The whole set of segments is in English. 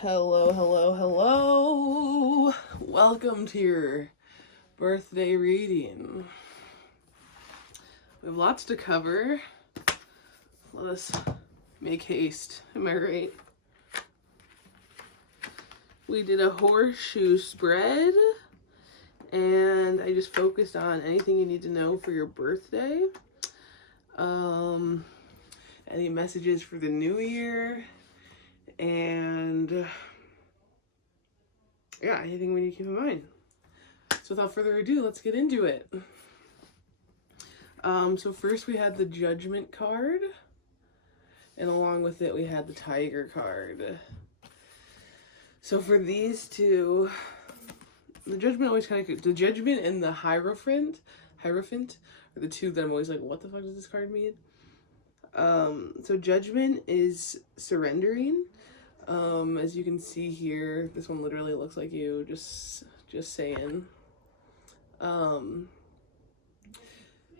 Hello, hello, hello. Welcome to your birthday reading. We have lots to cover. Let us make haste. Am I right? We did a horseshoe spread, and I just focused on anything you need to know for your birthday. Any messages for the new year, and yeah, anything we need to keep in mind. So without further ado, let's get into it. So first we had the Judgment card, and along with it we had the Tiger card. So for these two, the Judgment always kind of, the Judgment and the Hierophant are the two that I'm always like, what the fuck does this card mean? So Judgment is surrendering. As you can see here, this one literally looks like you, just saying.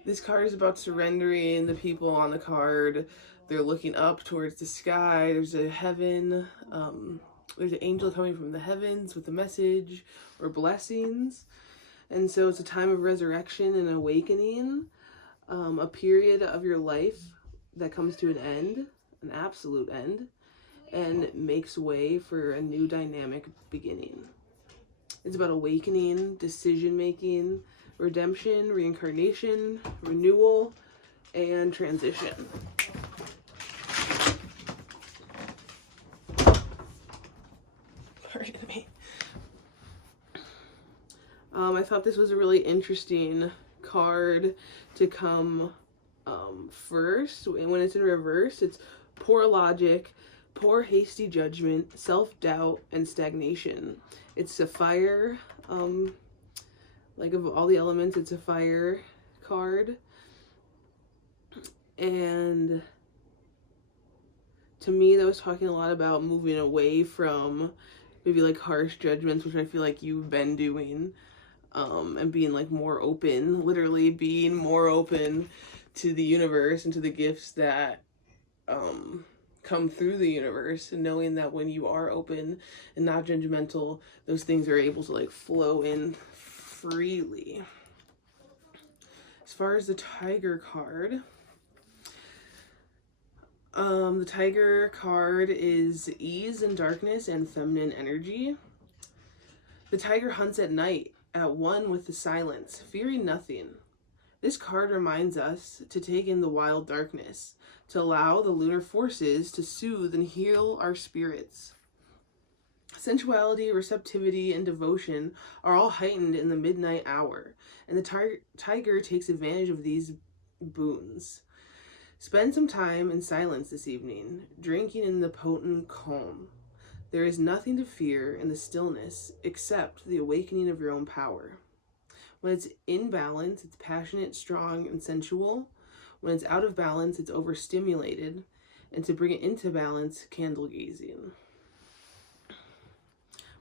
This card is about surrendering. The people on the card, they're looking up towards the sky. There's a heaven. There's an angel coming from the heavens with a message or blessings. And so it's a time of resurrection and awakening, a period of your life that comes to an end, an absolute end, and makes way for a new dynamic beginning. It's about awakening, decision-making, redemption, reincarnation, renewal, and transition. Pardon me. I thought this was a really interesting card to come first. And when it's in reverse, it's poor logic, poor hasty judgment, self-doubt, and stagnation. It's a fire, like of all the elements, it's a fire card. And to me, that was talking a lot about moving away from maybe like harsh judgments, which I feel like you've been doing, and being like more open, literally being more open to the universe and to the gifts that come through the universe, and knowing that when you are open and not judgmental, those things are able to like flow in freely. As far as the Tiger card, the Tiger card is ease and darkness and feminine energy. The tiger hunts at night, at one with the silence, fearing nothing. This card reminds us to take in the wild darkness, to allow the lunar forces to soothe and heal our spirits. Sensuality, receptivity, and devotion are all heightened in the midnight hour, and the tiger takes advantage of these boons. Spend some time in silence this evening, drinking in the potent calm. There is nothing to fear in the stillness except the awakening of your own power. When it's in balance, it's passionate, strong, and sensual. When it's out of balance, it's overstimulated. And to bring it into balance, candle gazing.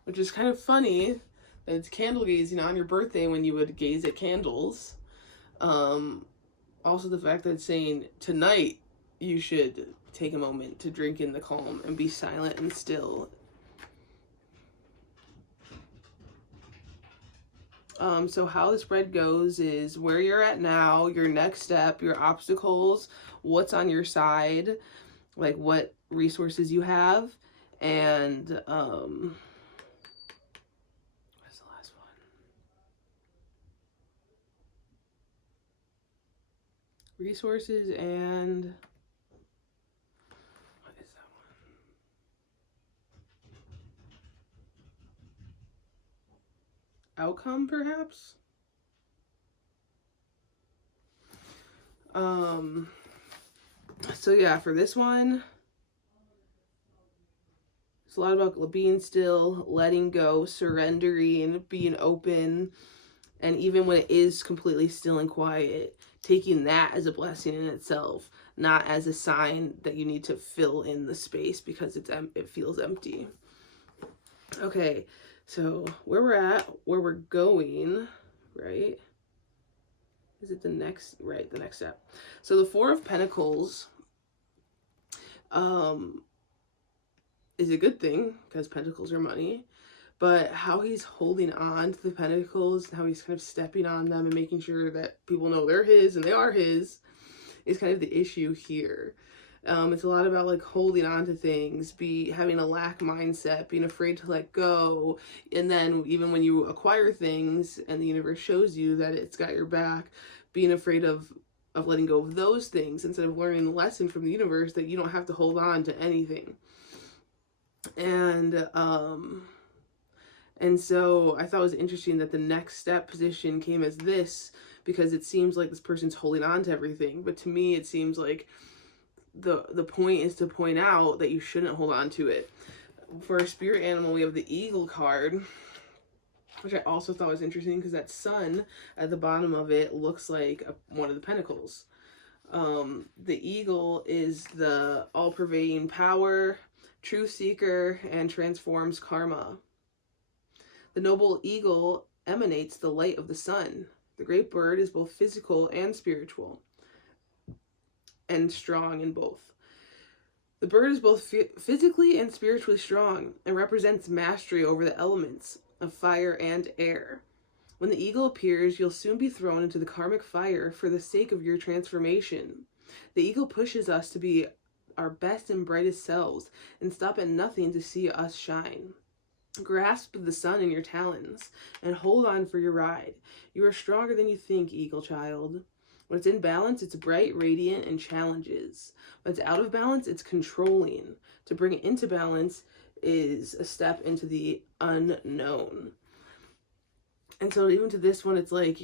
Which is kind of funny that it's candle gazing on your birthday when you would gaze at candles. Also the fact that it's saying tonight you should take a moment to drink in the calm and be silent and still. So how the spread goes is where you're at now, your next step, your obstacles, what's on your side, like what resources you have, and what's the last one? Resources and what is that one? Outcome, perhaps? So yeah, for this one, it's a lot about being still, letting go, surrendering, being open, and even when it is completely still and quiet, taking that as a blessing in itself, not as a sign that you need to fill in the space because it feels empty. Okay, so where we're at, where we're going, right? Is it the next, right, the next step. So the Four of Pentacles is a good thing because pentacles are money, but how he's holding on to the pentacles, how he's kind of stepping on them and making sure that people know they're his and they are his, is kind of the issue here. It's a lot about like holding on to things, having a lack mindset, being afraid to let go, and then even when you acquire things and the universe shows you that it's got your back, being afraid of letting go of those things instead of learning the lesson from the universe that you don't have to hold on to anything. And so I thought it was interesting that the next step position came as this, because it seems like this person's holding on to everything. But to me, it seems like the point is to point out that you shouldn't hold on to it. For our spirit animal, we have the eagle card, which I also thought was interesting because that sun at the bottom of it looks like one of the pentacles. The eagle is the all-pervading power, truth seeker, and transforms karma. The noble eagle emanates the light of the sun. The great bird is both physical and spiritual, and strong in both. The bird is both physically and spiritually strong and represents mastery over the elements of fire and air. When the eagle appears, you'll soon be thrown into the karmic fire for the sake of your transformation. The eagle pushes us to be our best and brightest selves and stop at nothing to see us shine. Grasp the sun in your talons and hold on for your ride. You are stronger than you think, eagle child. When it's in balance, it's bright, radiant, and challenges. When it's out of balance, it's controlling. To bring it into balance is a step into the unknown. And so even to this one, it's like,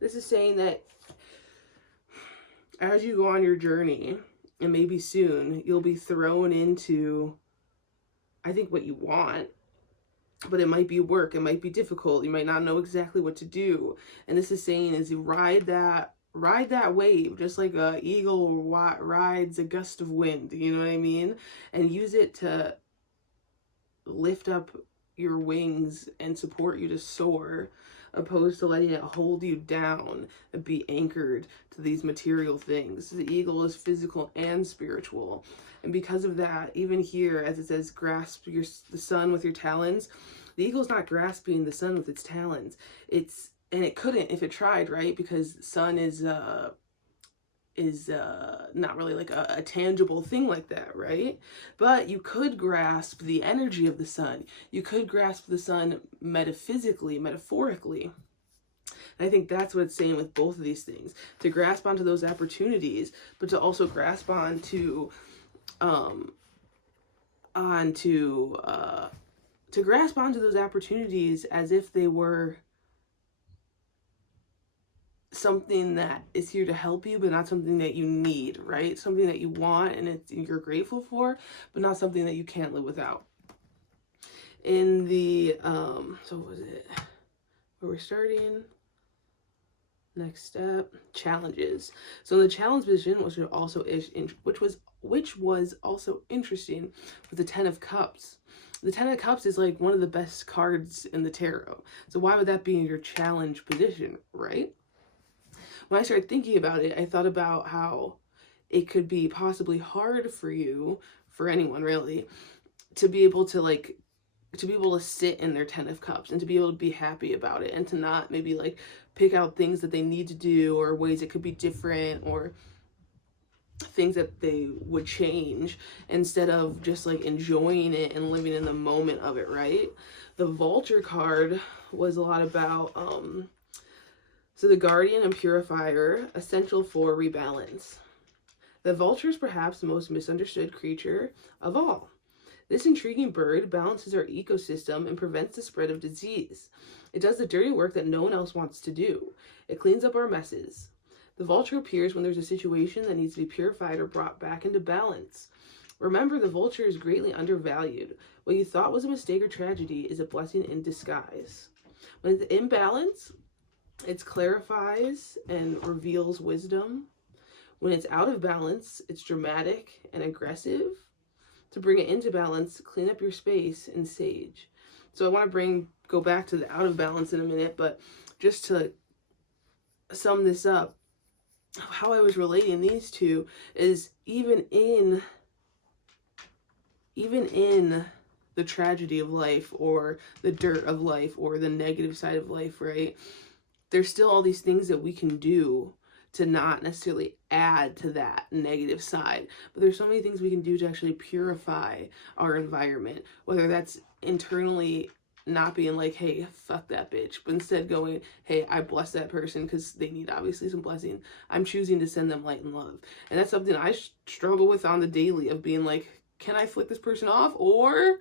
this is saying that as you go on your journey, and maybe soon, you'll be thrown into, I think, what you want. But it might be work, it might be difficult, you might not know exactly what to do. And this is saying is you ride that wave, just like an eagle rides a gust of wind, you know what I mean? And use it to lift up your wings and support you to soar, opposed to letting it hold you down and be anchored to these material things. The eagle is physical and spiritual. And because of that, even here, as it says, grasp the sun with your talons, the eagle's not grasping the sun with its talons. And it couldn't if it tried, right? Because sun is not really like a tangible thing like that, right? But you could grasp the energy of the sun. You could grasp the sun metaphysically, metaphorically. And I think that's what it's saying with both of these things. To grasp onto those opportunities, but to also grasp onto to grasp onto those opportunities as if they were something that is here to help you, but not something that you need, right? Something that you want and you're grateful for, but not something that you can't live without. In the so what was it where we're starting? Next step, challenges. So in the challenge position, which was also interesting, with the 10 of Cups. The 10 of Cups is like one of the best cards in the tarot. So why would that be in your challenge position, right? When I started thinking about it, I thought about how it could be possibly hard for you, for anyone really, to be able to sit in their 10 of Cups and to be able to be happy about it, and to not maybe like pick out things that they need to do or ways it could be different or things that they would change, instead of just like enjoying it and living in the moment of it, right? The Vulture card was a lot about so the Guardian and Purifier, essential for rebalance. The vulture is perhaps the most misunderstood creature of all. This intriguing bird balances our ecosystem and prevents the spread of disease. It does the dirty work that no one else wants to do. It cleans up our messes. The vulture appears when there's a situation that needs to be purified or brought back into balance. Remember, the vulture is greatly undervalued. What you thought was a mistake or tragedy is a blessing in disguise. When it's in balance, it clarifies and reveals wisdom. When it's out of balance, it's dramatic and aggressive. To bring it into balance, clean up your space and sage. So I want to go back to the out of balance in a minute, but just to sum this up, how I was relating these two is even in the tragedy of life, or the dirt of life, or the negative side of life, right? There's still all these things that we can do to not necessarily add to that negative side. But there's so many things we can do to actually purify our environment, whether that's internally not being like, hey, fuck that bitch, but instead going, hey, I bless that person because they need obviously some blessing. I'm choosing to send them light and love. And that's something I struggle with on the daily, of being like, can I flick this person off, or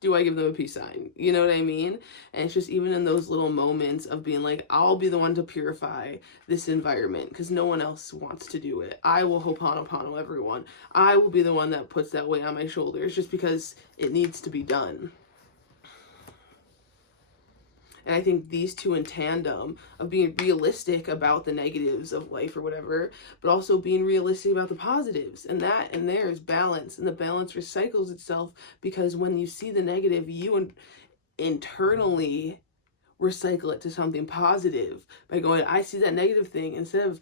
do I give them a peace sign? You know what I mean? And it's just even in those little moments of being like, I'll be the one to purify this environment because no one else wants to do it. I will ho'oponopono everyone. I will be the one that puts that weight on my shoulders just because it needs to be done. And I think these two in tandem, of being realistic about the negatives of life or whatever, but also being realistic about the positives. And that and there is balance. And the balance recycles itself, because when you see the negative, you internally recycle it to something positive by going, I see that negative thing. Instead of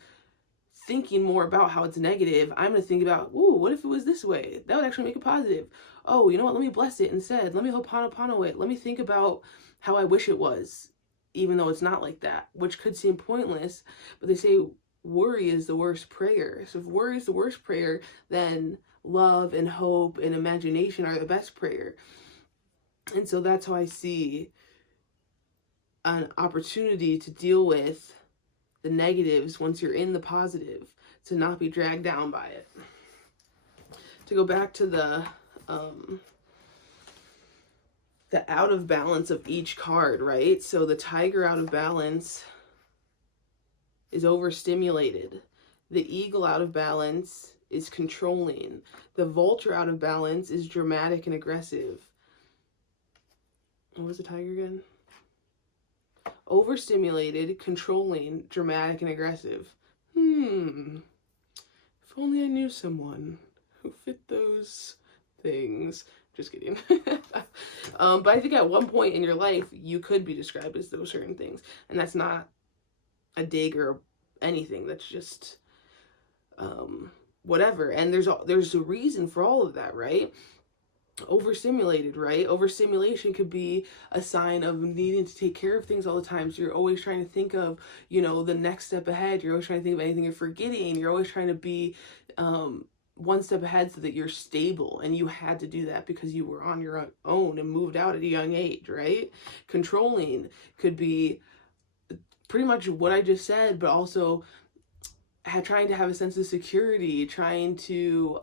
thinking more about how it's negative, I'm going to think about, ooh, what if it was this way? That would actually make it positive. Oh, you know what? Let me bless it instead. Let me ho'oponopono it. Let me think about how I wish it was, even though it's not like that, which could seem pointless, but they say worry is the worst prayer. So if worry is the worst prayer, then love and hope and imagination are the best prayer. And so that's how I see an opportunity to deal with the negatives once you're in the positive, to not be dragged down by it. To go back to the out of balance of each card, right? So the Tiger out of balance is overstimulated. The Eagle out of balance is controlling. The Vulture out of balance is dramatic and aggressive. What was the Tiger again? Overstimulated, controlling, dramatic, and aggressive. If only I knew someone who fit those things. Just kidding. But I think at one point in your life, you could be described as those certain things. And that's not a dig or anything. That's just whatever. And there's a reason for all of that, right? Overstimulated, right? Overstimulation could be a sign of needing to take care of things all the time. So you're always trying to think of, the next step ahead. You're always trying to think of anything you're forgetting. You're always trying to be one step ahead so that you're stable, and you had to do that because you were on your own and moved out at a young age, right? Controlling could be pretty much what I just said, but also trying to have a sense of security, trying to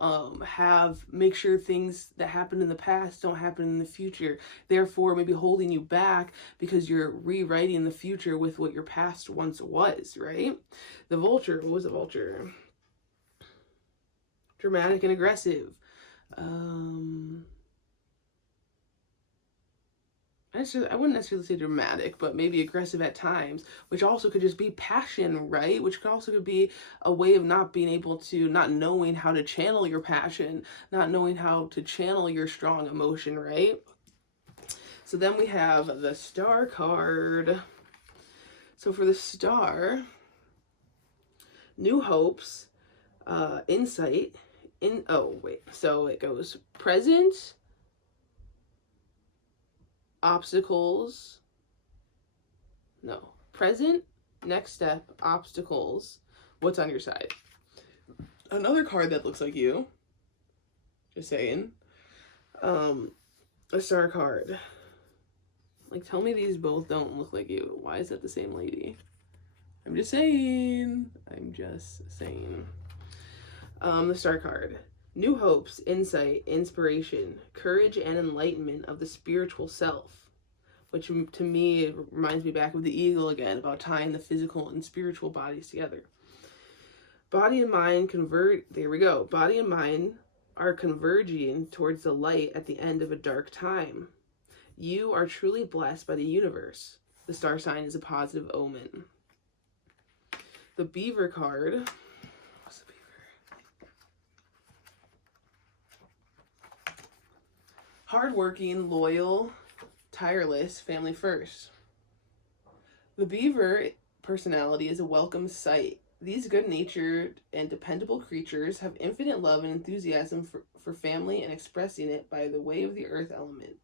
make sure things that happened in the past don't happen in the future, therefore maybe holding you back because you're rewriting the future with what your past once was, right? The Vulture, what was the Vulture? Dramatic and aggressive. I wouldn't necessarily say dramatic, but maybe aggressive at times, which also could just be passion, right? Which could also be a way of not knowing how to channel your passion, not knowing how to channel your strong emotion, right? So then we have the Star card. So for the Star, new hopes, insight, so it goes present, present, next step, obstacles, what's on your side. Another card that looks like you, just saying, a Star card. Like, tell me these both don't look like you. Why is that the same lady? I'm just saying. The Star card. New hopes, insight, inspiration, courage, and enlightenment of the spiritual self. Which to me, it reminds me back of the Eagle again, about tying the physical and spiritual bodies together. Body and mind Body and mind are converging towards the light at the end of a dark time. You are truly blessed by the universe. The Star sign is a positive omen. The Beaver card. What's the Beaver? Hardworking, loyal, tireless, family first. The beaver personality is a welcome sight. These good-natured and dependable creatures have infinite love and enthusiasm for family and expressing it by the way of the earth element,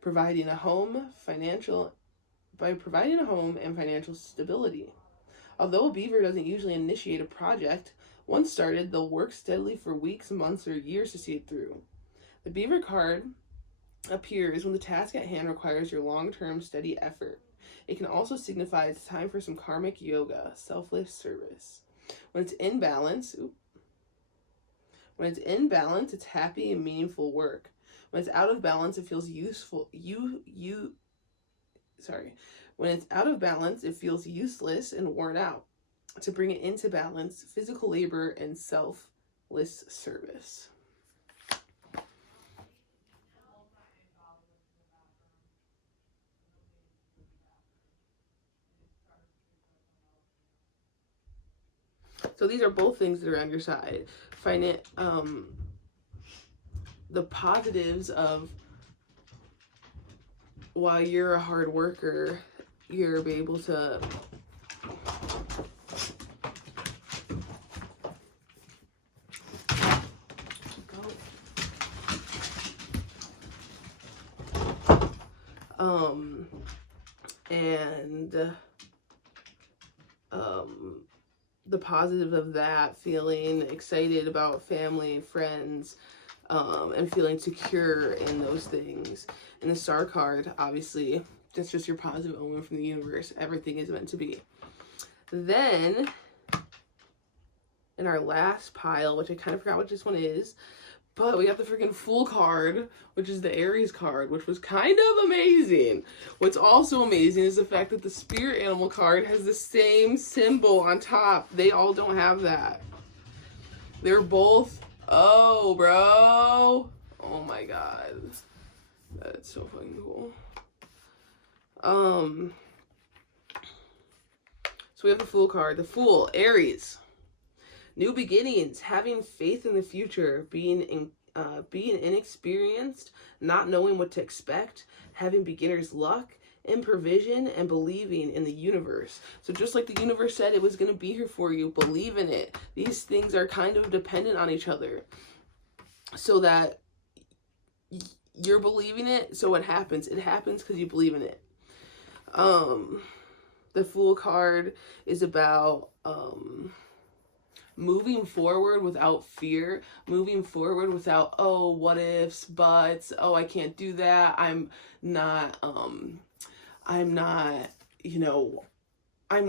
providing a home and financial stability. Although a beaver doesn't usually initiate a project, once started, they'll work steadily for weeks, months, or years to see it through. The beaver card appears when the task at hand requires your long-term steady effort. It can also signify it's time for some karmic yoga, selfless service. When it's in balance, it's happy and meaningful work. When it's out of balance, it feels When it's out of balance, it feels useless and worn out. To bring it into balance, physical labor and selfless service. So these are both things that are on your side. Find it, the positives of while you're a hard worker, you're be able to the positive of that, feeling excited about family and friends, and feeling secure in those things. And the star card, obviously, that's just your positive omen from the universe. Everything is meant to be. Then, in our last pile, which I kind of forgot what this one is, but we got the freaking Fool card, which is the Aries card, which was kind of amazing. What's also amazing is the fact that the Spirit Animal card has the same symbol on top. They all don't have that. They're both, oh, bro. Oh my god. That's so fucking cool. So we have the Fool card. The Fool, Aries. New beginnings, having faith in the future, being inexperienced, not knowing what to expect, having beginner's luck, improvision, and believing in the universe. So just like the universe said it was going to be here for you, believe in it. These things are kind of dependent on each other. So that you're believing it, so it happens. It happens because you believe in it. The Fool card is about moving forward without fear, moving forward without, oh, what ifs, buts, oh, I can't do that, I'm not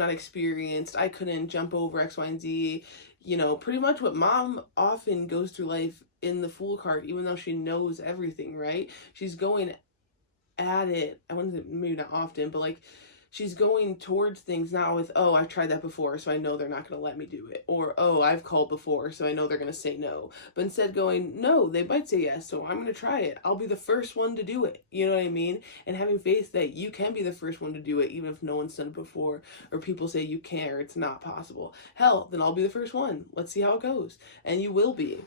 experienced, I couldn't jump over X, Y, and Z. Pretty much what mom often goes through life in the Fool card, even though she knows everything, right? She's going at it, I wouldn't say maybe not often, but like, she's going towards things not with, oh, I've tried that before, so I know they're not going to let me do it. Or, oh, I've called before, so I know they're going to say no. But instead going, no, they might say yes, so I'm going to try it. I'll be the first one to do it. You know what I mean? And having faith that you can be the first one to do it, even if no one's done it before, or people say you can't, or it's not possible. Hell, then I'll be the first one. Let's see how it goes. And you will be.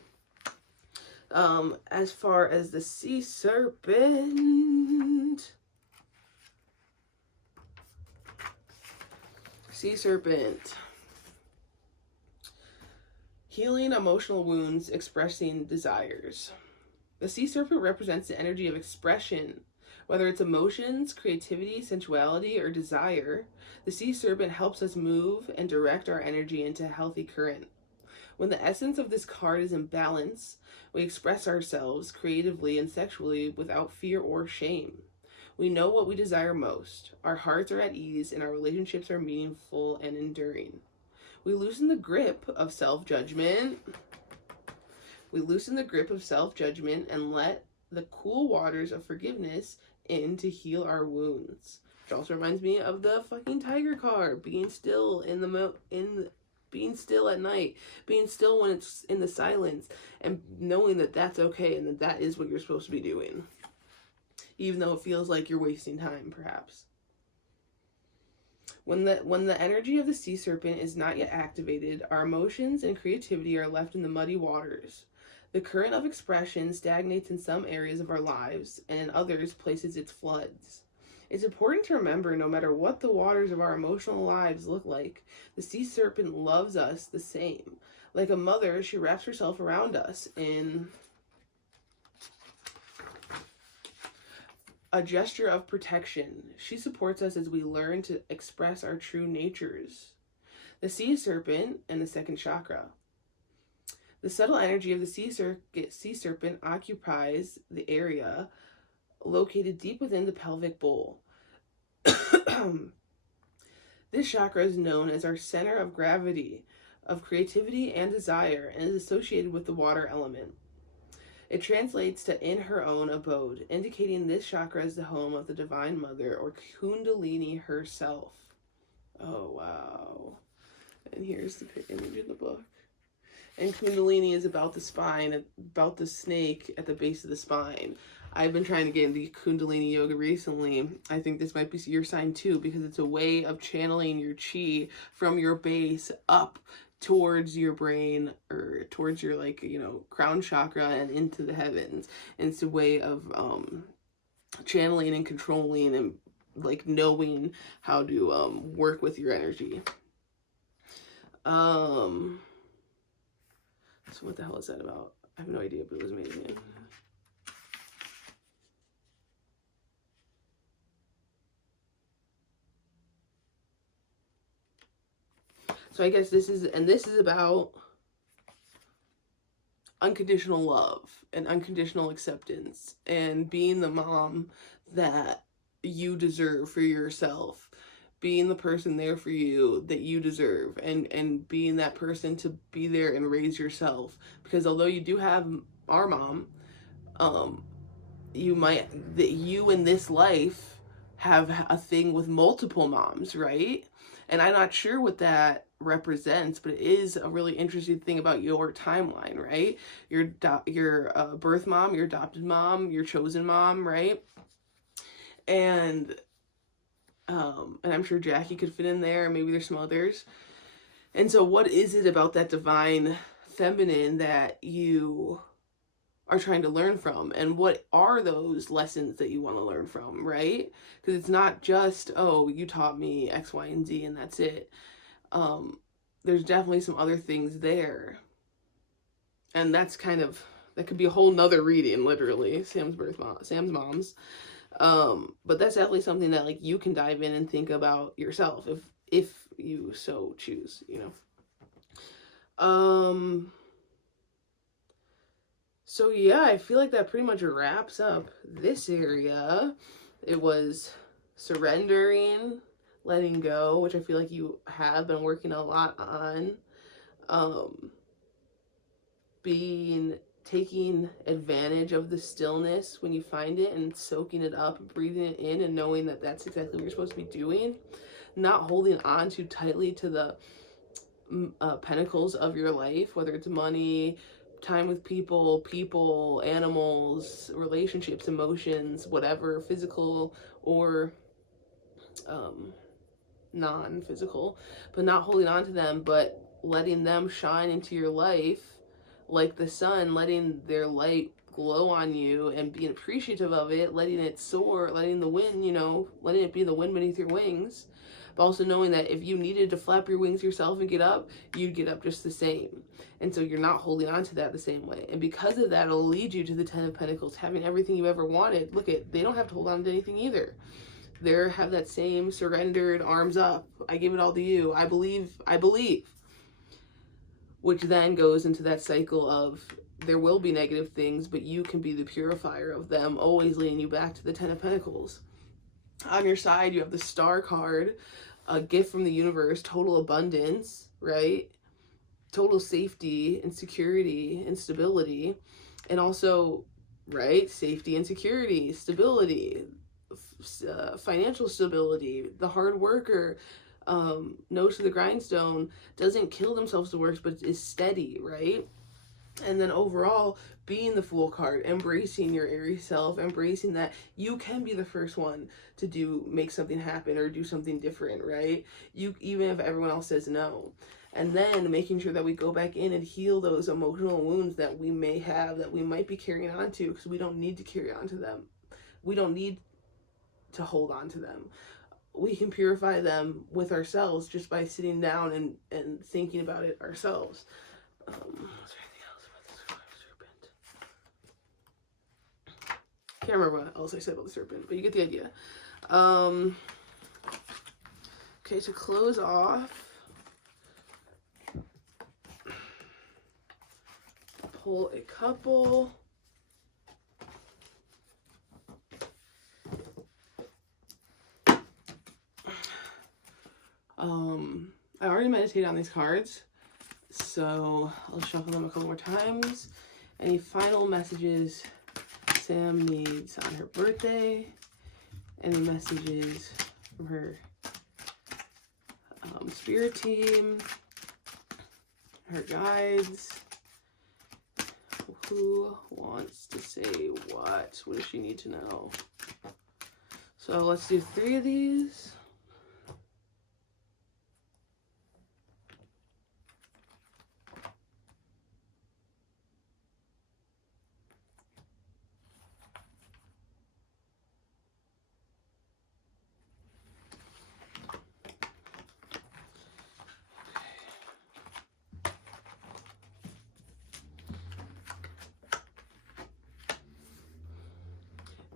As far as the sea serpent... Sea serpent. Healing emotional wounds, expressing desires. The sea serpent represents the energy of expression. Whether it's emotions, creativity, sensuality, or desire, the sea serpent helps us move and direct our energy into a healthy current. When the essence of this card is in balance, we express ourselves creatively and sexually without fear or shame. We know what we desire most. Our hearts are at ease and our relationships are meaningful and enduring. We loosen the grip of self-judgment. And let the cool waters of forgiveness in to heal our wounds. Which also reminds me of the fucking tiger card, being still being still at night, being still when it's in the silence, and knowing that that's okay and that is what you're supposed to be doing. Even though it feels like you're wasting time, perhaps. When the energy of the sea serpent is not yet activated, our emotions and creativity are left in the muddy waters. The current of expression stagnates in some areas of our lives, and in others places its floods. It's important to remember, no matter what the waters of our emotional lives look like, the sea serpent loves us the same. Like a mother, she wraps herself around us in a gesture of protection. She supports us as we learn to express our true natures. The sea serpent and the second chakra. The subtle energy of the sea serpent occupies the area located deep within the pelvic bowl. This chakra is known as our center of gravity, of creativity and desire, and is associated with the water element. It translates to in her own abode, indicating this chakra is the home of the Divine Mother, or Kundalini herself. Oh, wow. And here's the image in the book. And Kundalini is about the spine, about the snake at the base of the spine. I've been trying to get into Kundalini yoga recently. I think this might be your sign too, because it's a way of channeling your chi from your base up towards your brain, or towards your, like, you know, crown chakra and into the heavens. And it's a way of channeling and controlling and, like, knowing how to work with your energy. So what the hell is that about? I have no idea, but it was amazing. So I guess this is about unconditional love and unconditional acceptance and being the mom that you deserve for yourself, being the person there for you that you deserve, and being that person to be there and raise yourself. Because although you do have our mom, you in this life have a thing with multiple moms, right? And I'm not sure what that represents, but it is a really interesting thing about your timeline, right? Your birth mom, your adopted mom, your chosen mom, right? And I'm sure Jackie could fit in there, maybe there's some others. And so what is it about that divine feminine that you are trying to learn from, and what are those lessons that you want to learn from, right? Because it's not just, oh, you taught me X, Y, and Z and that's it. There's definitely some other things there, and that could be a whole nother reading, literally, Sam's moms. But that's definitely something that, like, you can dive in and think about yourself if you so choose, you know. So yeah, I feel like that pretty much wraps up this area. It was surrendering, letting go, which I feel like you have been working a lot on. Taking advantage of the stillness when you find it and soaking it up, breathing it in, and knowing that that's exactly what you're supposed to be doing. Not holding on too tightly to the pentacles of your life, whether it's money, time with people, animals, relationships, emotions, whatever, physical or non-physical, but not holding on to them, but letting them shine into your life like the sun, letting their light glow on you and being appreciative of it, letting it soar, letting the wind, you know, letting it be the wind beneath your wings. But also knowing that if you needed to flap your wings yourself and get up, you'd get up just the same. And so you're not holding on to that the same way. And because of that, it'll lead you to the Ten of Pentacles, having everything you ever wanted. Look, they don't have to hold on to anything either. They have that same surrendered, arms up, I give it all to you, I believe. Which then goes into that cycle of, there will be negative things, but you can be the purifier of them, always leading you back to the Ten of Pentacles. On your side, you have the Star card, a gift from the universe, total abundance, right? Total safety and security and stability. And also, right, safety and security, stability, financial stability, the hard worker, nose to the grindstone, doesn't kill themselves to work, but is steady, right? And then overall, being the Fool card, embracing your Aries self, embracing that you can be the first one to make something happen or do something different, right? Even if everyone else says no. And then making sure that we go back in and heal those emotional wounds that we may have, that we might be carrying on to, because we don't need to carry on to them. We don't need to hold on to them. We can purify them with ourselves just by sitting down and thinking about it ourselves. Was there anything else about the serpent? Can't remember what else I said about the serpent, but you get the idea. Okay, to close off, pull a couple. I already meditated on these cards, so I'll shuffle them a couple more times. Any final messages Sam needs on her birthday? Any messages from her spirit team, her guides? Who wants to say what? What does she need to know? So let's do 3 of these.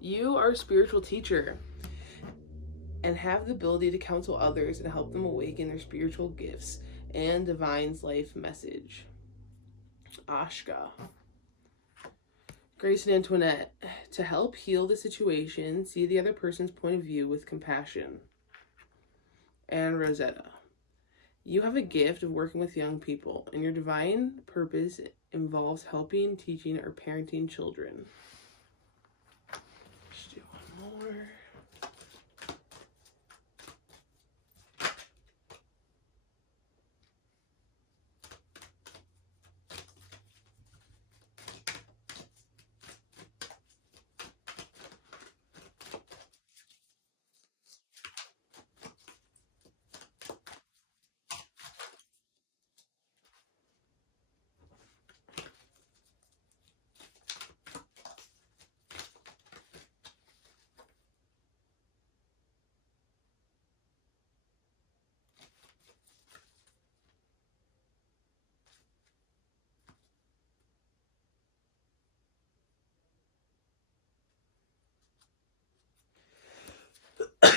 You are a spiritual teacher and have the ability to counsel others and help them awaken their spiritual gifts and divine's life message. Ashka. Grace and Antoinette. To help heal the situation, see the other person's point of view with compassion. And Rosetta. You have a gift of working with young people, and your divine purpose involves helping, teaching, or parenting children. Let's do one more.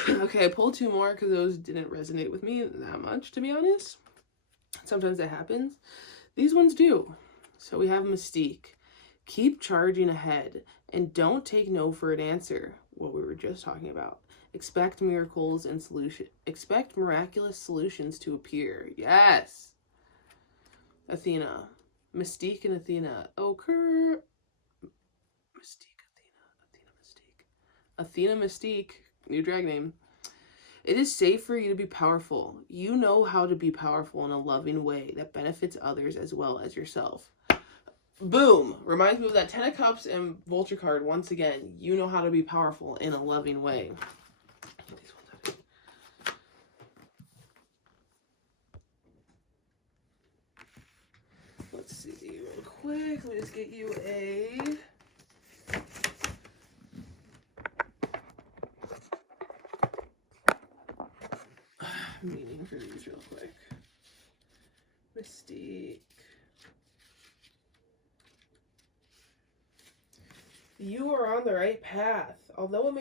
Okay, I pulled 2 more because those didn't resonate with me that much, to be honest. Sometimes that happens. These ones do. So we have Mystique. Keep charging ahead and don't take no for an answer. What we were just talking about. Expect miracles and expect miraculous solutions to appear. Yes. Athena. Mystique and Athena occur. Mystique, Athena, Mystique. New drag name. It is safe for you to be powerful. You know how to be powerful in a loving way that benefits others as well as yourself. Boom! Reminds me of that 10 of Cups and Vulture card once again. You know how to be powerful in a loving way. Let's see real quick. Let me just get you a... meaning for these real quick. Mystique. You are on the right path. Although it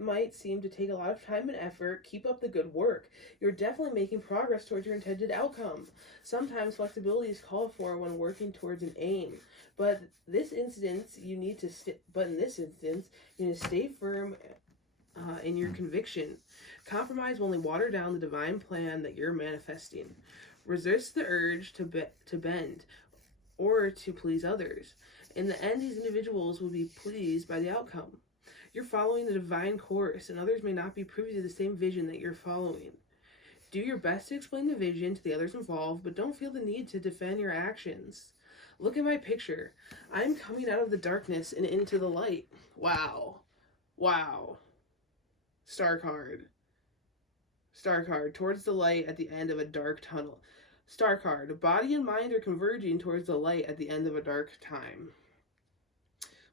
might seem to take a lot of time and effort, keep up the good work. You're definitely making progress towards your intended outcome. Sometimes flexibility is called for when working towards an aim. But in this instance, you need to stay firm in your conviction. Compromise will only water down the divine plan that you're manifesting. Resist the urge to bend or to please others. In the end, these individuals will be pleased by the outcome. You're following the divine course, and others may not be privy to the same vision that you're following. Do your best to explain the vision to the others involved, but don't feel the need to defend your actions. Look at my picture. I'm coming out of the darkness and into the light. Wow. Wow. Star card. Star card, towards the light at the end of a dark tunnel. Star card, body and mind are converging towards the light at the end of a dark time.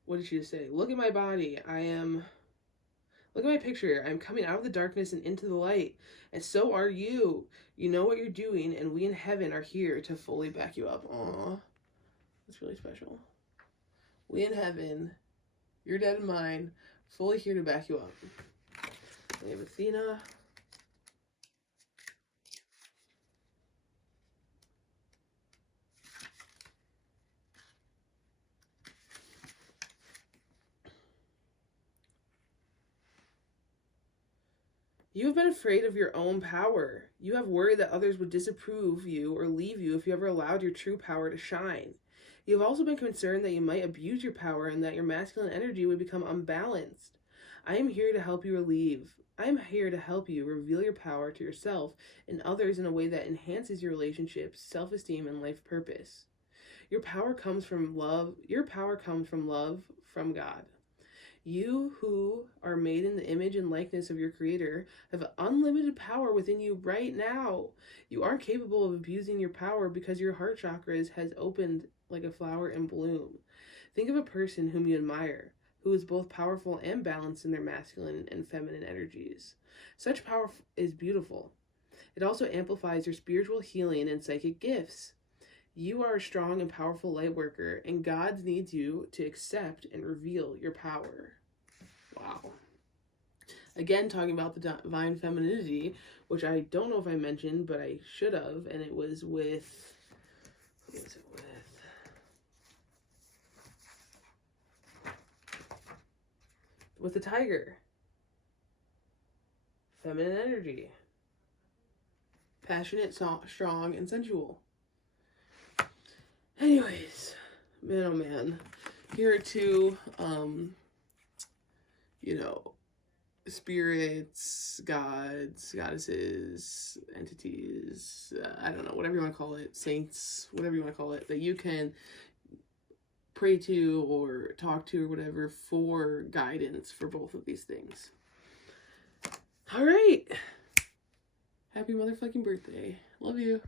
What did she say? Look at my body. Look at my picture. I'm coming out of the darkness and into the light. And so are you. You know what you're doing, and we in heaven are here to fully back you up. Aw. That's really special. We in heaven, your dead and mine, fully here to back you up. We have Athena. You have been afraid of your own power. You have worried that others would disapprove you or leave you if you ever allowed your true power to shine. You have also been concerned that you might abuse your power and that your masculine energy would become unbalanced. I am here to help you reveal your power to yourself and others in a way that enhances your relationships, self-esteem, and life purpose. Your power comes from love. Your power comes from love from God. You who are made in the image and likeness of your Creator have unlimited power within you right now. You aren't capable of abusing your power because your heart chakra has opened like a flower in bloom. Think of a person whom you admire, who is both powerful and balanced in their masculine and feminine energies. Such power is beautiful. It also amplifies your spiritual healing and psychic gifts. You are a strong and powerful light worker, and God needs you to accept and reveal your power. Wow. Again, talking about the divine femininity, which I don't know if I mentioned, but I should have, and it was with... Who was it with? With the tiger. Feminine energy. Passionate, strong, and sensual. Anyways, man, oh man, here are two, spirits, gods, goddesses, entities, I don't know, whatever you want to call it, saints, whatever you want to call it, that you can pray to or talk to or whatever for guidance for both of these things. All right. Happy motherfucking birthday. Love you.